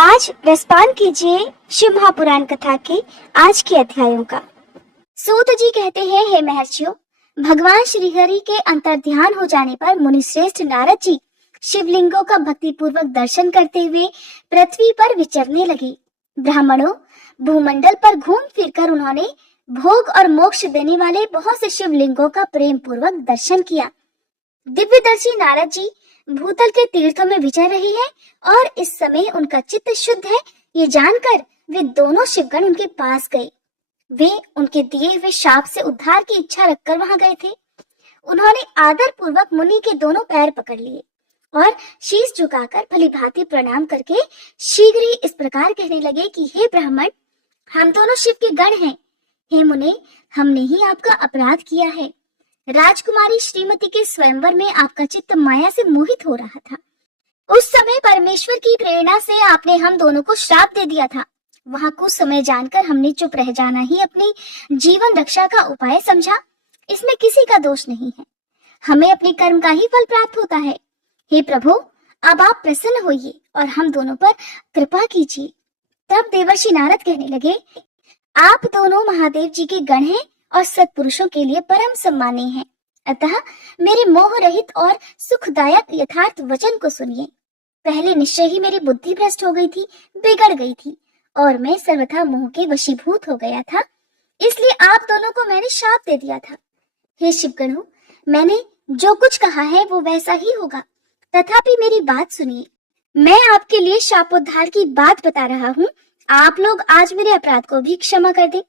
आज रसपान कीजिए शिव महापुराण कथा के आज के अध्यायों का। सूत जी कहते हैं, हे महर्षियों, भगवान श्रीहरि के अंतर्ध्यान हो जाने पर मुनिश्रेष्ठ नारद जी शिवलिंगों का भक्ति पूर्वक दर्शन करते हुए पृथ्वी पर विचरने लगे। ब्राह्मणों, भूमंडल पर घूम फिरकर उन्होंने भोग और मोक्ष देने वाले बहुत से शिवलिंगों का प्रेम पूर्वक दर्शन किया। दिव्यदर्शी नारद जी भूतल के तीर्थों में विचर रहे हैं और इस समय उनका चित्त शुद्ध है, ये जानकर वे दोनों शिवगण उनके पास गए। वे उनके दिए हुए शाप से उद्धार की इच्छा रखकर वहां गए थे। उन्होंने आदर पूर्वक मुनि के दोनों पैर पकड़ लिए और शीश झुकाकर भलीभांति प्रणाम करके शीघ्र ही इस प्रकार कहने लगे कि हे ब्राह्मण, हम दोनों शिव के गण हैं। हे मुने, हमने ही आपका अपराध किया है। राजकुमारी श्रीमती के स्वयंवर में आपका चित्त माया से मोहित हो रहा था। उस समय परमेश्वर की प्रेरणा से आपने हम दोनों को श्राप दे दिया था। वहां कुछ समय जानकर हमने चुप रह जाना ही अपनी जीवन रक्षा का उपाय समझा। इसमें किसी का दोष नहीं है, हमें अपने कर्म का ही फल प्राप्त होता है। हे प्रभु, अब आप प्रसन्न होइए और हम दोनों पर कृपा कीजिए। तब देवर्षि नारद कहने लगे, आप दोनों महादेव जी के गण हैं और सत्पुरुषों के लिए परम सम्मानीय हैं। अतः मेरे मोह रहित और सुखदायक यथार्थ वचन को सुनिए। पहले निश्चय ही मेरी बुद्धि भ्रष्ट हो गई थी, बिगड़ गई थी और मैं सर्वथा मोह के वशीभूत हो गया था। इसलिए आप दोनों को मैंने शाप दे दिया था। हे शिवगणों, मैंने जो कुछ कहा है वो वैसा ही होगा, तथापि मेरी बात सुनिए। मैं आपके लिए शापोद्धार की बात बता रहा हूँ। आप लोग आज मेरे अपराध को भी क्षमा कर दें।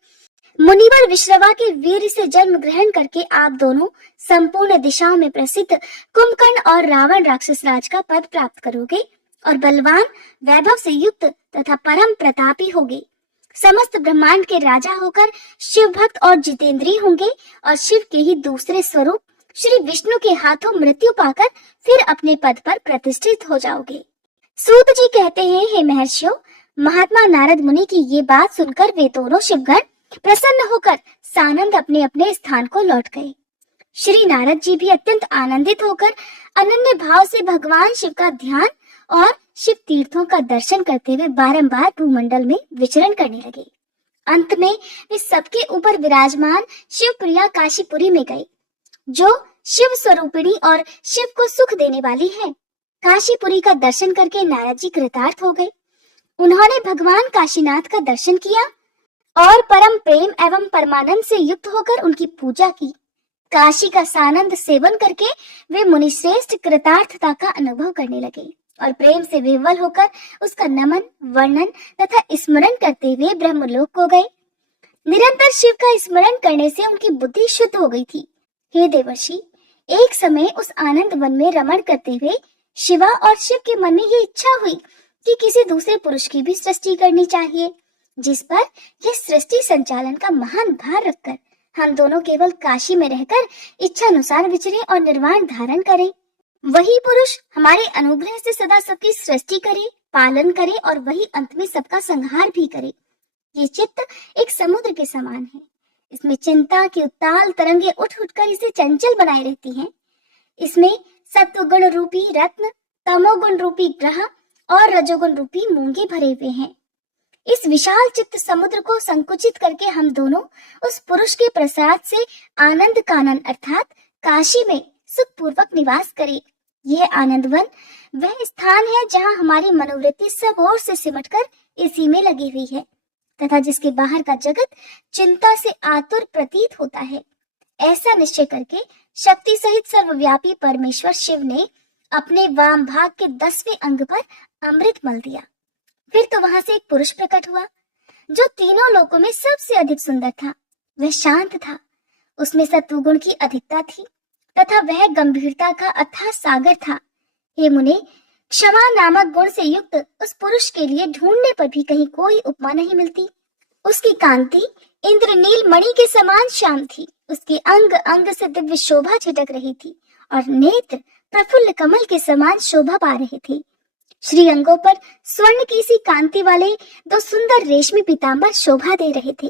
मुनिवर विश्रवा के वीर से जन्म ग्रहण करके आप दोनों संपूर्ण दिशाओं में प्रसिद्ध कुंभकर्ण और रावण राक्षस राज का पद प्राप्त करोगे और बलवान, वैभव से युक्त तथा परम प्रतापी होगे। समस्त ब्रह्मांड के राजा होकर शिव भक्त और जितेंद्रीय होंगे और शिव के ही दूसरे स्वरूप श्री विष्णु के हाथों मृत्यु पाकर फिर अपने पद पर प्रतिष्ठित हो जाओगे। सूत जी कहते हैं, हे महर्षियों, महात्मा नारद मुनि की ये बात सुनकर वे दोनों शिवगण प्रसन्न होकर सानंद अपने अपने स्थान को लौट गए। श्री नारद जी भी अत्यंत आनंदित होकर अनन्य भाव से भगवान शिव का ध्यान और शिव तीर्थों का दर्शन करते हुए बारंबार भूमंडल में विचरण करने लगे। अंत में वे सबके ऊपर विराजमान शिव प्रिया काशीपुरी में गए, जो शिव स्वरूपिणी और शिव को सुख देने वाली है। काशीपुरी का दर्शन करके नारद जी कृतार्थ हो गए। उन्होंने भगवान काशीनाथ का दर्शन किया और परम प्रेम एवं परमानंद से युक्त होकर उनकी पूजा की। काशी का सानंद सेवन करके वे मुनिश्रेष्ठ कृतार्थता का अनुभव करने लगे और प्रेम से विह्वल होकर उसका नमन, वर्णन तथा स्मरण करते हुए ब्रह्मलोक को गए। निरंतर शिव का स्मरण करने से उनकी बुद्धि शुद्ध हो गई थी। हे देवर्षि, एक समय उस आनंद वन में रमण करते हुए शिवा और शिव के मन में ये इच्छा हुई कि किसी दूसरे पुरुष की भी सृष्टि करनी चाहिए, जिस पर यह सृष्टि संचालन का महान भार रखकर हम दोनों केवल काशी में रहकर इच्छा अनुसार विचरे और निर्वाण धारण करें। वही पुरुष हमारे अनुग्रह से सदा सबकी सृष्टि करे, पालन करे और वही अंत में सबका संहार भी करे। ये चित्त एक समुद्र के समान है। इसमें चिंता की उत्ताल तरंगे उठ उठकर इसे चंचल बनाए रहती हैं। इसमें सत्वगुण रूपी रत्न, तमोगुण रूपी ग्रह और रजोगुण रूपी मूंगे भरे हुए हैं। इस विशाल चित्त समुद्र को संकुचित करके हम दोनों उस पुरुष के प्रसाद से आनंद कानन अर्थात काशी में सुखपूर्वक निवास करें। यह आनंदवन वह स्थान है जहां हमारी मनोवृत्ति सब ओर से सिमटकर इसी में लगी हुई है तथा जिसके बाहर का जगत चिंता से आतुर प्रतीत होता है। ऐसा निश्चय करके शक्ति सहित सर्वव्यापी परमेश्वर शिव ने अपने वाम भाग के 10वें अंग पर अमृत मल दिया। फिर तो वहां से एक पुरुष प्रकट हुआ जो तीनों लोकों में सबसे अधिक सुंदर था। वह शांत था, उसमें सत्वगुण की अधिकता थी तथा वह गंभीरता का अथाह सागर था। हे मुने, क्षमा नामक गुण से युक्त उस पुरुष के लिए ढूंढने पर भी कहीं कोई उपमा नहीं मिलती। उसकी कांति इंद्रनील मणि के समान श्याम थी। उसके अंग अंग से दिव्य शोभा छिटक रही थी और नेत्र प्रफुल्ल कमल के समान शोभा पा रहे थे। श्री अंगों पर स्वर्ण की सी कांति वाले 2 सुंदर रेशमी पीतांबर शोभा दे रहे थे।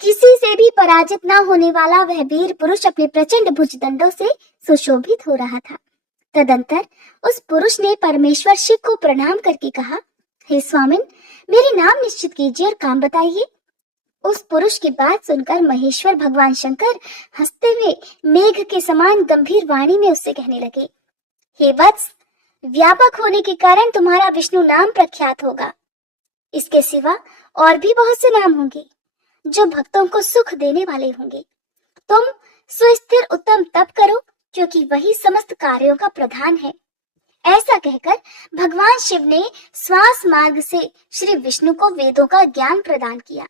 किसी से भी पराजित न होने वाला वह वीर पुरुष अपने प्रचंड भुजदंडों से सुशोभित हो रहा था। तदंतर उस पुरुष ने परमेश्वर शिव को प्रणाम करके कहा, हे स्वामिन, मेरे नाम निश्चित कीजिए और काम बताइए। उस पुरुष की बात सुनकर महेश्वर भगवान शंकर हंसते हुए मेघ के समान गंभीर वाणी में उससे कहने लगे, हे वत्स, व्यापक होने के कारण तुम्हारा विष्णु नाम प्रख्यात होगा। इसके सिवा और भी बहुत से नाम होंगे जो भक्तों को सुख देने वाले होंगे। तुम सुस्थिर उत्तम तप करो, क्योंकि वही समस्त कार्यों का प्रधान है। ऐसा कहकर भगवान शिव ने श्वास मार्ग से श्री विष्णु को वेदों का ज्ञान प्रदान किया।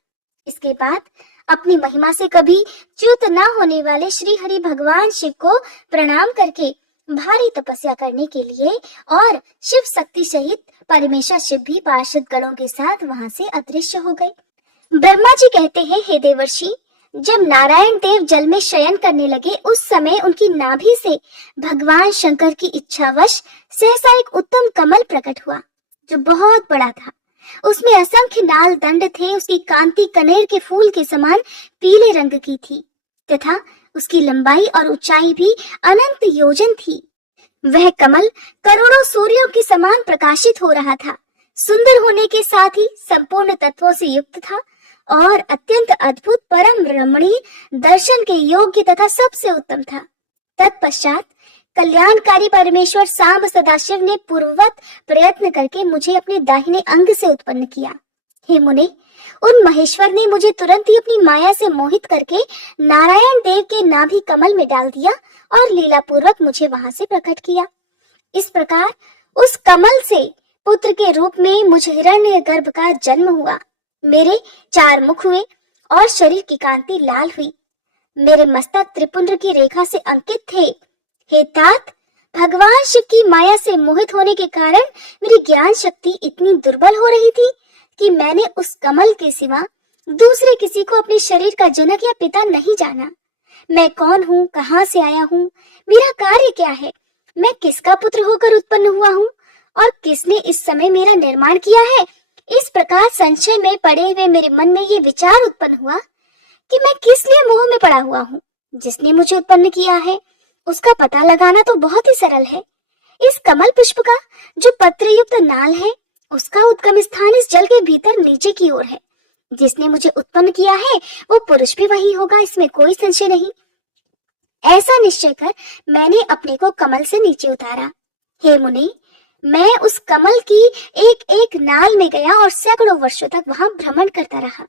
इसके बाद अपनी महिमा से कभी च्युत न होने वाले श्री हरि भगवान शिव को प्रणाम करके भारी तपस्या करने के लिए और शिव शक्ति सहित परमेश्वर शिव भी पार्षद गणों के साथ वहां से अदृश्य हो गए। ब्रह्मा जी कहते हैं, हे देवर्षि, जब नारायण देव जल में शयन करने लगे उस समय उनकी नाभि से भगवान शंकर की इच्छावश सहसा एक उत्तम कमल प्रकट हुआ जो बहुत बड़ा था। उसमें असंख्य नाल दंड थे। उसकी कांति कनेर के फूल के समान पीले रंग की थी तथा उसकी लंबाई और ऊंचाई भी अनंत योजन थी। वह कमल करोड़ों सूर्यों के समान प्रकाशित हो रहा था। सुंदर होने के साथ ही संपूर्ण तत्वों से युक्त था और अत्यंत अद्भुत परम रमणीय दर्शन के योग्य तथा सबसे उत्तम था। तत्पश्चात कल्याणकारी परमेश्वर सांब सदाशिव ने पूर्ववत प्रयत्न करके मुझे अपने दाहिने अंग से उत्पन्न किया। हे मुने, उन महेश्वर ने मुझे तुरंत ही अपनी माया से मोहित करके नारायण देव के नाभि कमल में डाल दिया और लीला पूर्वक मुझे वहां से प्रकट किया। इस प्रकार उस कमल से पुत्र के रूप में मुझ हिरण्य गर्भ का जन्म हुआ। मेरे 4 मुख हुए और शरीर की कांति लाल हुई। मेरे मस्तक त्रिपुंड की रेखा से अंकित थे। हे तात, भगवान शिव की माया से मोहित होने के कारण मेरी ज्ञान शक्ति इतनी दुर्बल हो रही थी कि मैंने उस कमल के सिवा दूसरे किसी को अपने शरीर का जनक या पिता नहीं जाना। मैं कौन हूँ, कहाँ से आया हूँ, मेरा कार्य क्या है, मैं किसका पुत्र होकर उत्पन्न हुआ हूँ और किसने इस समय मेरा निर्माण किया है। इस प्रकार संशय में पड़े हुए मेरे मन में ये विचार उत्पन्न हुआ कि मैं किस लिए मोह में पड़ा हुआ हूँ। जिसने मुझे उत्पन्न किया है उसका पता लगाना तो बहुत ही सरल है। इस कमल पुष्प का जो पत्र युक्त नाल है उसका उद्गम स्थान इस जल के भीतर नीचे की ओर है। जिसने मुझे उत्पन्न किया है वो पुरुष भी वही होगा, इसमें कोई संशय नहीं। ऐसा निश्चय कर मैंने अपने को कमल से नीचे उतारा। हे मुनि, मैं उस कमल की एक एक नाल में गया और सैकड़ों वर्षों तक वहां भ्रमण करता रहा,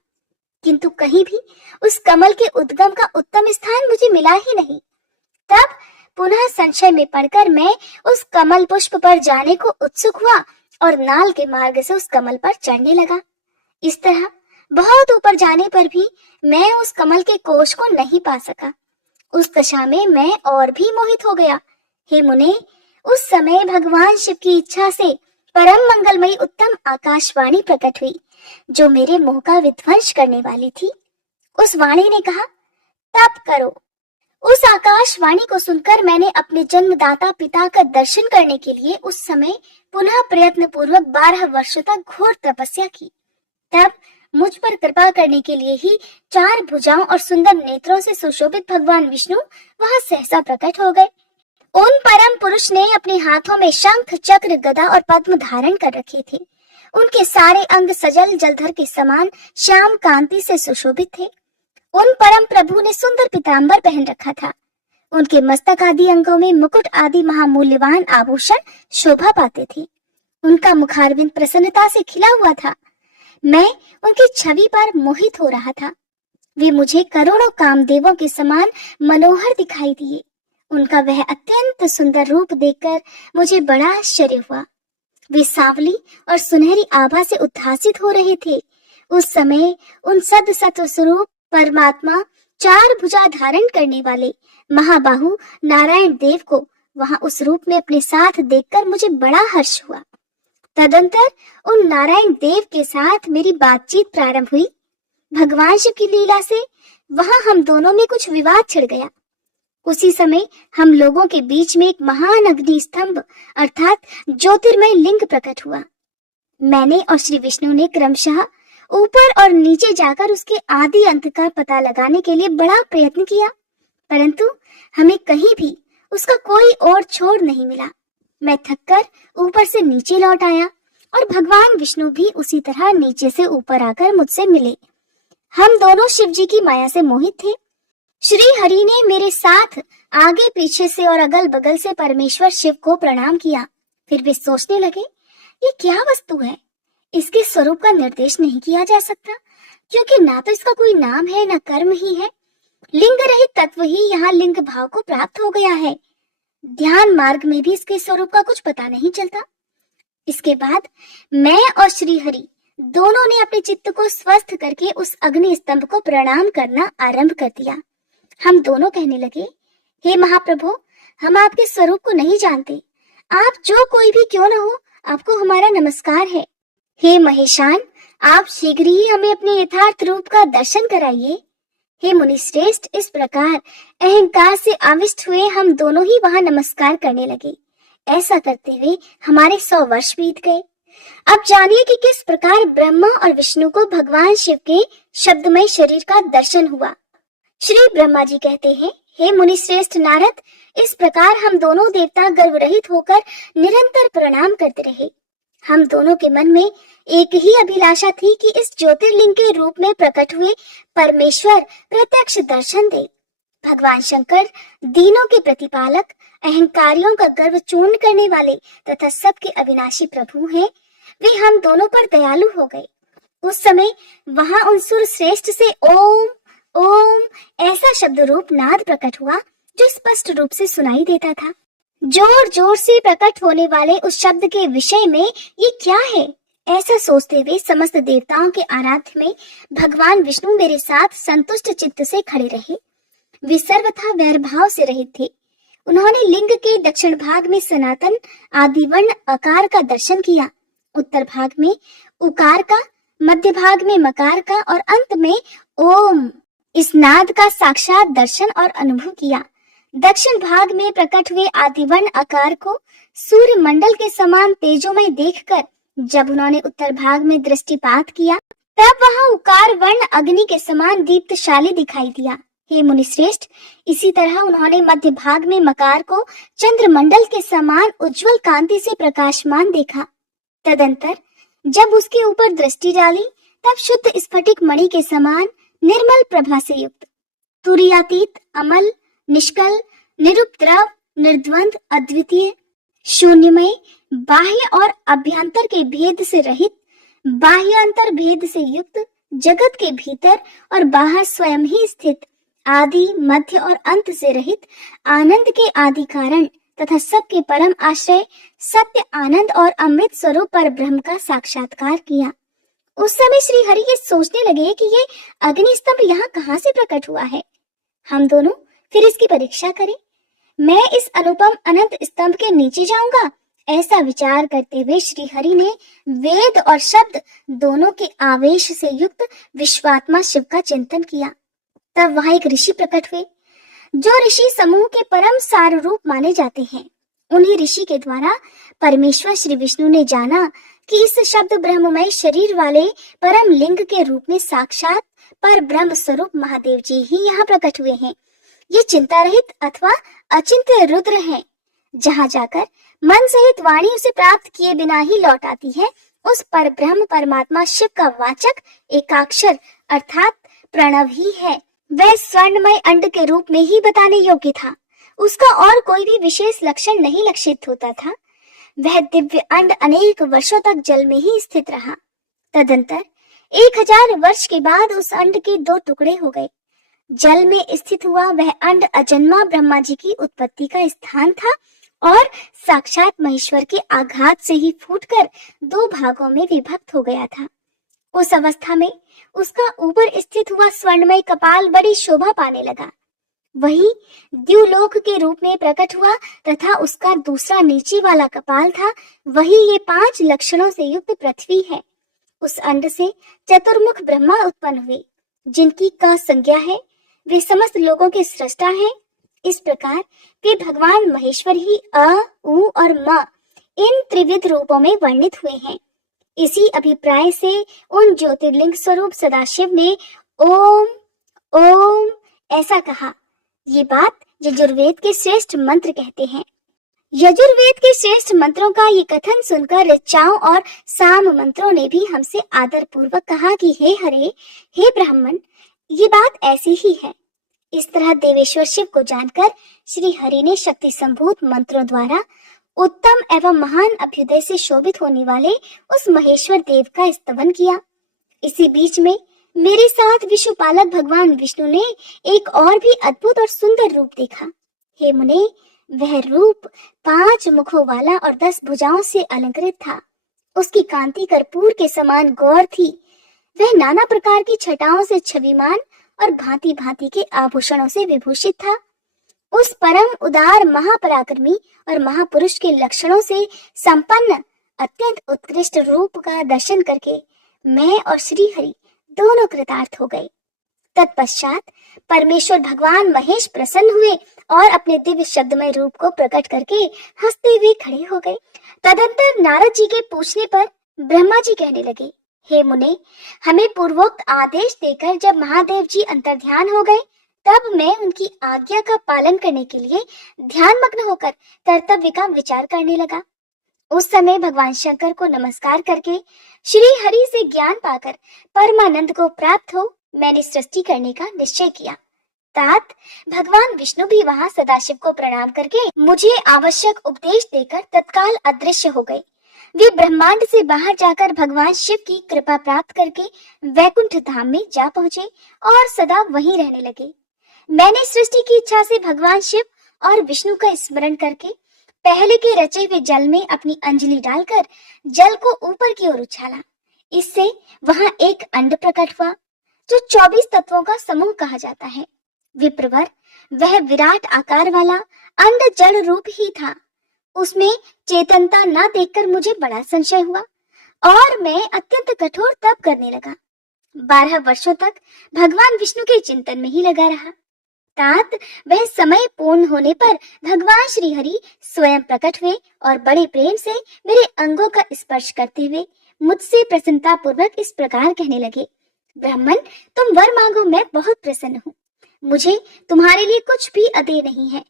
किंतु कहीं भी उस कमल के उद्गम का उत्तम स्थान मुझे मिला ही नहीं। तब पुनः संशय में पड़कर मैं उस कमल पुष्प पर जाने को उत्सुक हुआ और नाल के मार्ग से उस कमल पर चढ़ने लगा। इस तरह बहुत ऊपर जाने पर भी मैं उस कमल के कोश को नहीं पा सका। उस दशा में मैं और भी मोहित हो गया। हे मुने, उस समय भगवान शिव की इच्छा से परम मंगलमयी उत्तम आकाशवाणी प्रकट हुई जो मेरे मोह का विध्वंस करने वाली थी। उस वाणी ने कहा, तप करो। उस आकाशवाणी को सुनकर मैंने अपने जन्मदाता पिता का दर्शन करने के लिए उस समय पुनः प्रयत्न पूर्वक 12 वर्षों तक घोर तपस्या की। तब मुझ पर कृपा करने के लिए ही 4 भुजाओं और सुंदर नेत्रों से सुशोभित भगवान विष्णु वहां सहसा प्रकट हो गए। उन परम पुरुष ने अपने हाथों में शंख, चक्र, गदा और पद्म धारण कर रखे थे। उनके सारे अंग सजल जलधर के समान श्याम कांति से सुशोभित थे। उन परम प्रभु ने सुंदर पीतांबर पहन रखा था। उनके मस्तक आदि अंगों में मुकुट आदि महामूल्यवान आभूषण शोभा पाते थे। उनका मुखारविंद प्रसन्नता से खिला हुआ था। मैं उनकी छवि पर मोहित हो रहा था। वे मुझे करोड़ों कामदेवों के समान मनोहर दिखाई दिए। उनका वह अत्यंत सुंदर रूप देखकर मुझे बड़ा आश्चर्य हुआ। वे सांवली और सुनहरी आभा से उद्भासित हो रहे थे। उस समय उन सद सत्व स्वरूप परमात्मा 4 भुजा धारण करने वाले महाबाहु नारायण देव को वहां उस रूप में अपने साथ देखकर मुझे बड़ा हर्ष हुआ। तदंतर उन नारायण देव के साथ मेरी बातचीत प्रारंभ हुई। भगवान शिव की लीला से वहां हम दोनों में कुछ विवाद छिड़ गया। उसी समय हम लोगों के बीच में एक महान अग्नि स्तंभ अर्थात ज्योतिर्मय लिंग प्रकट हुआ। मैंने और श्री विष्णु ने क्रमशः ऊपर और नीचे जाकर उसके आदि अंत का पता लगाने के लिए बड़ा प्रयत्न किया, परंतु हमें कहीं भी उसका कोई और छोर नहीं मिला। मैं थककर ऊपर से नीचे लौट आया और भगवान विष्णु भी उसी तरह नीचे से ऊपर आकर मुझसे मिले। हम दोनों शिव जी की माया से मोहित थे। श्री हरि ने मेरे साथ आगे पीछे से और अगल बगल से परमेश्वर शिव को प्रणाम किया। फिर वे सोचने लगे, ये क्या वस्तु है? इसके स्वरूप का निर्देश नहीं किया जा सकता, क्योंकि ना तो इसका कोई नाम है, ना कर्म ही है। लिंग रहित तत्व ही यहाँ लिंग भाव को प्राप्त हो गया है। ध्यान मार्ग में भी इसके स्वरूप का कुछ पता नहीं चलता। इसके बाद मैं और श्री हरि दोनों ने अपने चित्त को स्वस्थ करके उस अग्नि स्तंभ को प्रणाम करना आरंभ कर दिया। हम दोनों कहने लगे, हे महाप्रभु, हम आपके स्वरूप को नहीं जानते। आप जो कोई भी क्यों न हो, आपको हमारा नमस्कार है। हे महेशान, आप शीघ्र ही हमें अपने यथार्थ रूप का दर्शन कराइए। हे मुनिश्रेष्ठ, इस प्रकार अहंकार से आविष्ट हुए हम दोनों ही वहां नमस्कार करने लगे। ऐसा करते हुए हमारे 100 वर्ष बीत गए। अब जानिए कि किस प्रकार ब्रह्मा और विष्णु को भगवान शिव के शब्दमय शरीर का दर्शन हुआ। श्री ब्रह्मा जी कहते हैं, हे मुनिश्रेष्ठ नारद, इस प्रकार हम दोनों देवता गर्व रहित होकर निरंतर प्रणाम करते रहे। हम दोनों के मन में एक ही अभिलाषा थी कि इस ज्योतिर्लिंग के रूप में प्रकट हुए परमेश्वर प्रत्यक्ष दर्शन दे। भगवान शंकर दीनों के प्रतिपालक, अहंकारियों का गर्व चूर्ण करने वाले तथा सबके अविनाशी प्रभु हैं। वे हम दोनों पर दयालु हो गए। उस समय वहां उन सुर श्रेष्ठ से ओम ओम ऐसा शब्द रूप नाद प्रकट हुआ, जो स्पष्ट रूप से सुनाई देता था। जोर जोर से प्रकट होने वाले उस शब्द के विषय में ये क्या है, ऐसा सोचते हुए समस्त देवताओं के आराध्य में भगवान विष्णु मेरे साथ संतुष्ट चित्त से खड़े रहे। वे सर्वथा वैरभाव से रहित थे। उन्होंने लिंग के दक्षिण भाग में सनातन आदिवर्ण आकार का दर्शन किया, उत्तर भाग में उकार का, मध्य भाग में मकार का और अंत में ओम इस नाद का साक्षात दर्शन और अनुभव किया। दक्षिण भाग में प्रकट हुए आदिवर्ण आकार को सूर्य मंडल के समान तेजोमय देखकर जब उन्होंने उत्तर भाग में दृष्टिपात किया, तब वहां उकार वर्ण अग्नि के समान दीप्तशाली दिखाई दिया। हे मुनिश्रेष्ठ, इसी तरह उन्होंने मध्य भाग में मकार को चंद्रमंडल के समान उज्जवल कांति से प्रकाशमान देखा। तदंतर जब उसके ऊपर दृष्टि डाली, तब शुद्ध स्फटिक मणि के समान निर्मल प्रभा से युक्त, तुरीयातीत, अमल, निष्कल, निरुपद्रव, निर्द्वंद, अद्वितीय, शून्यमय, बाह्य और अभ्यंतर के भेद से रहित, बाह्य अंतर भेद से युक्त, जगत के भीतर और बाहर स्वयं ही स्थित, आदि मध्य और अंत से रहित, आनंद के आदि कारण तथा सबके परम आश्रय, सत्य आनंद और अमृत स्वरूप पर ब्रह्म का साक्षात्कार किया। उस समय श्री हरि ये सोचने लगे कि ये अग्नि स्तंभ यहाँ कहाँ से प्रकट हुआ है। हम दोनों फिर इसकी परीक्षा करें। मैं इस अनुपम अनंत स्तंभ के नीचे जाऊंगा, ऐसा विचार करते हुए श्री हरि ने वेद और शब्द दोनों के आवेश से युक्त विश्वात्मा शिव का चिंतन किया। तब वहां एक ऋषि प्रकट हुए, जो ऋषि समूह के परम सार रूप माने जाते हैं। उन्हीं ऋषि के द्वारा परमेश्वर श्री विष्णु ने जाना कि इस शब्द ब्रह्ममय शरीर वाले परम लिंग के रूप में साक्षात पर ब्रह्म स्वरूप महादेव जी ही यहाँ प्रकट हुए हैं। ये चिंता रहित अथवा अचिंत्य रुद्र हैं। जहाँ जाकर मन सहित वाणी उसे प्राप्त किए बिना ही लौट आती है, उस पर ब्रह्म परमात्मा शिव का वाचक एकाक्षर अर्थात प्रणव ही है। वह स्वर्णमय अंड के रूप में ही बताने योग्य था। उसका और कोई भी विशेष लक्षण नहीं लक्षित होता था। वह दिव्य अंड अनेक वर्षों तक जल में ही स्थित रहा। तदंतर 1000 वर्ष के बाद उस अंड के 2 टुकड़े हो गए। जल में स्थित हुआ वह अंड अजन्मा ब्रह्मा जी की उत्पत्ति का स्थान था और साक्षात महेश्वर के आघात से ही फूटकर 2 भागों में विभक्त हो गया था। उस अवस्था में उसका ऊपर स्थित हुआ स्वर्णमय कपाल बड़ी शोभा पाने लगा। वही द्युलोक के रूप में प्रकट हुआ तथा उसका दूसरा नीचे वाला कपाल था। वही ये 5 लक्षणों से युक्त पृथ्वी है। उस अंड से चतुर्मुख ब्रह्मा उत्पन्न हुए, जिनकी क संज्ञा है। वे समस्त लोगों के सृष्टा हैं। इस प्रकार वे भगवान महेश्वर ही अ, उ और म इन त्रिविध रूपों में वर्णित हुए हैं। इसी अभिप्राय से उन ज्योतिर्लिंग स्वरूप सदाशिव ने ओम ओम ऐसा कहा। ये बात यजुर्वेद के श्रेष्ठ मंत्र कहते हैं। यजुर्वेद के श्रेष्ठ मंत्रों का ये कथन सुनकर ऋचाओं और साम मंत्रों ने भी हमसे आदर पूर्वक कहा कि हे हरे, हे ब्राह्मण, ये बात ऐसी ही है। इस तरह देवेश्वर शिव को जानकर श्री हरि ने शक्ति संभूत मंत्रों द्वारा उत्तम एवं महान अभ्युदय से शोभित होने वाले उस महेश्वर देव का स्तवन किया। इसी बीच में मेरे साथ विश्वपालक भगवान विष्णु ने एक और भी अद्भुत और सुंदर रूप देखा। हे मुने, वह रूप 5 मुखों वाला और 10 भुजाओं से अलंकृत था। उसकी कांति कर्पूर के समान गौर थी। वह नाना प्रकार की छटाओं से छविमान और भांति भांति के आभूषणों से विभूषित था। उस परम उदार महापराक्रमी और महापुरुष के लक्षणों से संपन्न अत्यंत उत्कृष्ट रूप का दर्शन करके मैं और श्री हरि दोनों कृतार्थ हो गए। तत्पश्चात परमेश्वर भगवान महेश प्रसन्न हुए और अपने दिव्य शब्दमय रूप को प्रकट करके हंसते हुए खड़े हो गए। तदंतर नारद जी के पूछने पर ब्रह्मा जी कहने लगे, हे मुने, हमें पूर्वोक्त आदेश देकर जब महादेव जी अंतर्ध्यान हो गए, तब मैं उनकी आज्ञा का पालन करने के लिए ध्यान मग्न होकर कर्तव्य का विचार करने लगा। उस समय भगवान शंकर को नमस्कार करके श्री हरि से ज्ञान पाकर परमानंद को प्राप्त हो मैंने सृष्टि करने का निश्चय किया। तात भगवान विष्णु भी वहां सदाशिव को प्रणाम करके मुझे आवश्यक उपदेश देकर तत्काल अदृश्य हो गए। वे ब्रह्मांड से बाहर जाकर भगवान शिव की कृपा प्राप्त करके वैकुंठ धाम में जा पहुंचे और सदा वहीं रहने लगे। मैंने सृष्टि की इच्छा से भगवान शिव और विष्णु का स्मरण करके पहले के रचे हुए जल में अपनी अंजलि डालकर जल को ऊपर की ओर उछाला। इससे वहां एक अंड प्रकट हुआ जो 24 तत्वों का समूह कहा जाता है। विप्रवर, वह विराट आकार वाला अंड जल रूप ही था। उसमें चेतनता न देखकर मुझे बड़ा संशय हुआ और मैं अत्यंत कठोर तप करने लगा। 12 वर्षों तक भगवान विष्णु के चिंतन में ही लगा रहा। तात वह समय पूर्ण होने पर भगवान श्री हरि स्वयं प्रकट हुए और बड़े प्रेम से मेरे अंगों का स्पर्श करते हुए मुझसे प्रसन्नता पूर्वक इस प्रकार कहने लगे, ब्राह्मण, तुम वर मांगो, मैं बहुत प्रसन्न हूँ। मुझे तुम्हारे लिए कुछ भी अदेय नहीं है।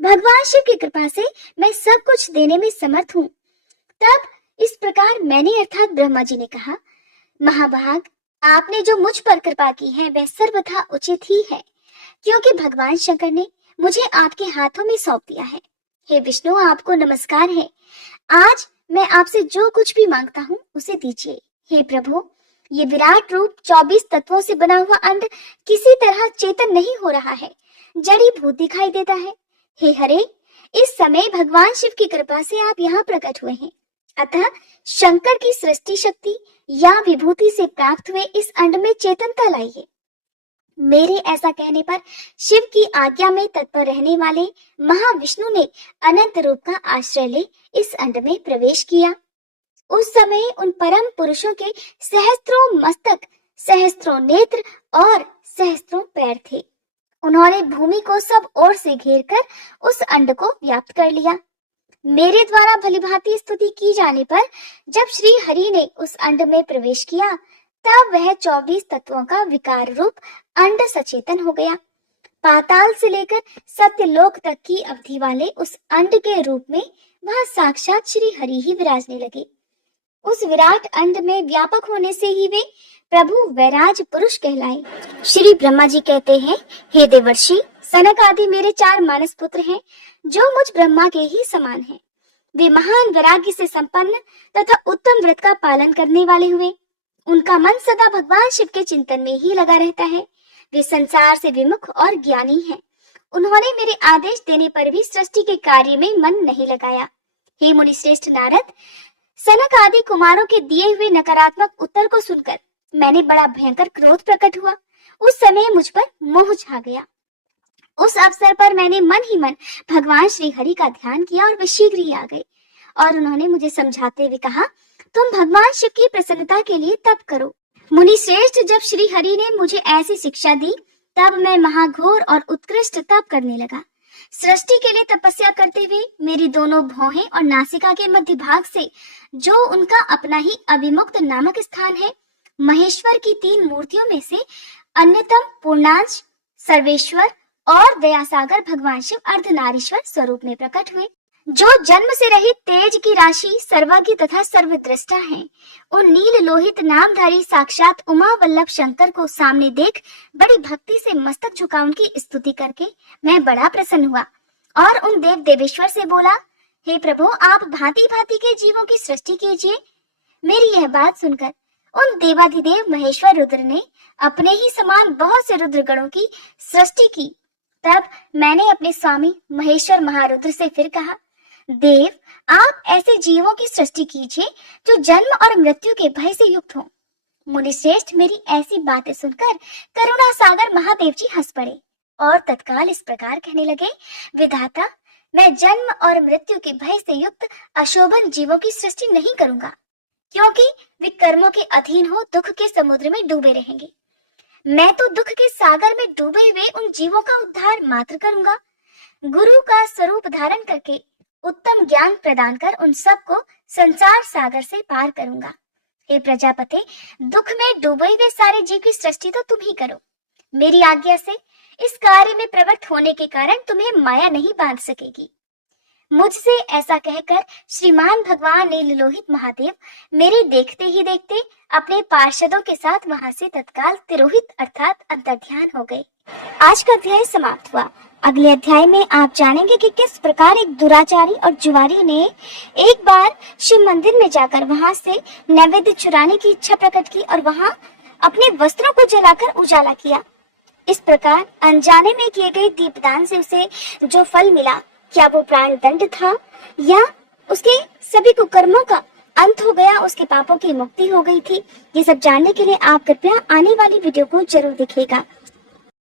भगवान शिव की कृपा से मैं सब कुछ देने में समर्थ हूँ। तब इस प्रकार मैंने अर्थात ब्रह्मा जी ने कहा, महाभाग, आपने जो मुझ पर कृपा की है वह सर्वथा उचित ही है, क्योंकि भगवान शंकर ने मुझे आपके हाथों में सौंप दिया है। हे विष्णु, आपको नमस्कार है। आज मैं आपसे जो कुछ भी मांगता हूँ उसे दीजिए। हे प्रभु, ये विराट रूप 24 तत्वों से बना हुआ अंड किसी तरह चेतन नहीं हो रहा है, जड़ी भूत दिखाई देता है। हे हरे, इस समय भगवान शिव की कृपा से आप यहाँ प्रकट हुए हैं, अतः शंकर की सृष्टि शक्ति या विभूति से प्राप्त हुए इस अंड में चेतनता लाइए। मेरे ऐसा कहने पर शिव की आज्ञा में तत्पर रहने वाले महाविष्णु ने अनंत रूप का आश्रय ले इस अंड में प्रवेश किया। उस समय उन परम पुरुषों के सहस्त्रों मस्तक, सहस्त्रों नेत्र और सहस्त्रों पैर थे। उन्होंने भूमि को सब ओर से घेरकर उस अंड को व्याप्त कर लिया। मेरे द्वारा भलीभांति स्तुति की जाने पर जब श्री हरि ने उस अंड में प्रवेश किया, तब वह 24 तत्वों का विकार रूप अंड सचेतन हो गया। पाताल से लेकर सत्यलोक तक की अवधि वाले उस अंड के रूप में वह साक्षात श्री हरि ही विराजने लगे। उस विराट अंड में व्यापक होने से ही वे प्रभु वैराज पुरुष कहलाए। श्री ब्रह्मा जी कहते हैं, हे देवर्षि, सनक आदि मेरे 4 मानस पुत्र हैं जो मुझ ब्रह्मा के ही समान हैं। वे महान वैराग्य से संपन्न तथा उत्तम व्रत का पालन करने वाले हुए। उनका मन सदा भगवान शिव के चिंतन में ही लगा रहता है। वे संसार से विमुख और ज्ञानी हैं। उन्होंने मेरे आदेश देने पर भी सृष्टि के कार्य में मन नहीं लगाया। हे मुनि श्रेष्ठ नारद, सनक आदि कुमारों के दिए हुए नकारात्मक उत्तर को सुनकर मैंने बड़ा भयंकर क्रोध प्रकट हुआ। उस समय मुझ पर मोह छा गया। उस अवसर पर मैंने मन ही मन भगवान श्री हरि का ध्यान किया और वे शीघ्र ही आ गए और उन्होंने मुझे समझाते हुए कहा, तुम भगवान शिव की प्रसन्नता के लिए तप करो। मुनि श्रेष्ठ, जब श्री हरि ने मुझे ऐसी शिक्षा दी, तब मैं महाघोर और उत्कृष्ट तप करने लगा। सृष्टि के लिए तपस्या करते हुए मेरी दोनों भौहें और नासिका के मध्य भाग से, जो उनका अपना ही अभिमुक्त नामक स्थान है, महेश्वर की 3 मूर्तियों में से अन्यतम पूर्णांश, सर्वेश्वर और दयासागर भगवान शिव अर्धनारीश्वर स्वरूप में प्रकट हुए। जो जन्म से रहित तेज की राशि, सर्वज्ञ तथा सर्वदृष्टा है, उन नील लोहित नामधारी साक्षात उमा वल्लभ शंकर को सामने देख बड़ी भक्ति से मस्तक झुका उनकी स्तुति करके मैं बड़ा प्रसन्न हुआ और उन देव देवेश्वर से बोला, हे प्रभु, आप भांति भांति के जीवों की सृष्टि कीजिए। मेरी यह बात सुनकर उन देवाधिदेव महेश्वर रुद्र ने अपने ही समान बहुत से रुद्र गणों की सृष्टि की। तब मैंने अपने स्वामी महेश्वर महारुद्र से फिर कहा, देव, आप ऐसे जीवों की सृष्टि कीजिए जो जन्म और मृत्यु के भय से युक्त हो। मुनिश्रेष्ठ मेरी ऐसी बातें सुनकर करुणा सागर महादेव जी हंस पड़े और तत्काल इस प्रकार कहने लगे, विधाता, मैं जन्म और मृत्यु के भय से युक्त अशोभन जीवों की सृष्टि नहीं करूंगा, क्योंकि वे कर्मों के अधीन हो दुख के समुद्र में डूबे रहेंगे। मैं तो दुख के सागर में डूबे हुए उन जीवों का उद्धार मात्र करूंगा। गुरु का स्वरूप धारण करके उत्तम ज्ञान प्रदान कर उन सबको संसार सागर से पार करूंगा। हे प्रजापते, दुख में डूबे हुए सारे जीव की सृष्टि तो तुम ही करो। मेरी आज्ञा से इस कार्य में प्रवृत्त होने के कारण तुम्हें माया नहीं बांध सकेगी। मुझसे ऐसा कहकर श्रीमान भगवान नीललोहित महादेव मेरे देखते ही देखते अपने पार्षदों के साथ वहां से तत्काल तिरोहित अर्थात अंतर्ध्यान हो गए। आज का अध्याय समाप्त हुआ। अगले अध्याय में आप जानेंगे कि किस प्रकार एक दुराचारी और जुआरी ने एक बार शिव मंदिर में जाकर वहां से नैवेद्य चुराने की इच्छा प्रकट की और वहां अपने वस्त्रों को जलाकर उजाला किया। इस प्रकार अनजाने में किए गए दीपदान से उसे जो फल मिला, क्या वो प्राण दंड था या उसके सभी कुकर्मों का अंत हो गया, उसके पापों की मुक्ति हो गई थी? ये सब जानने के लिए आप कृपया आने वाली वीडियो को जरूर देखिएगा।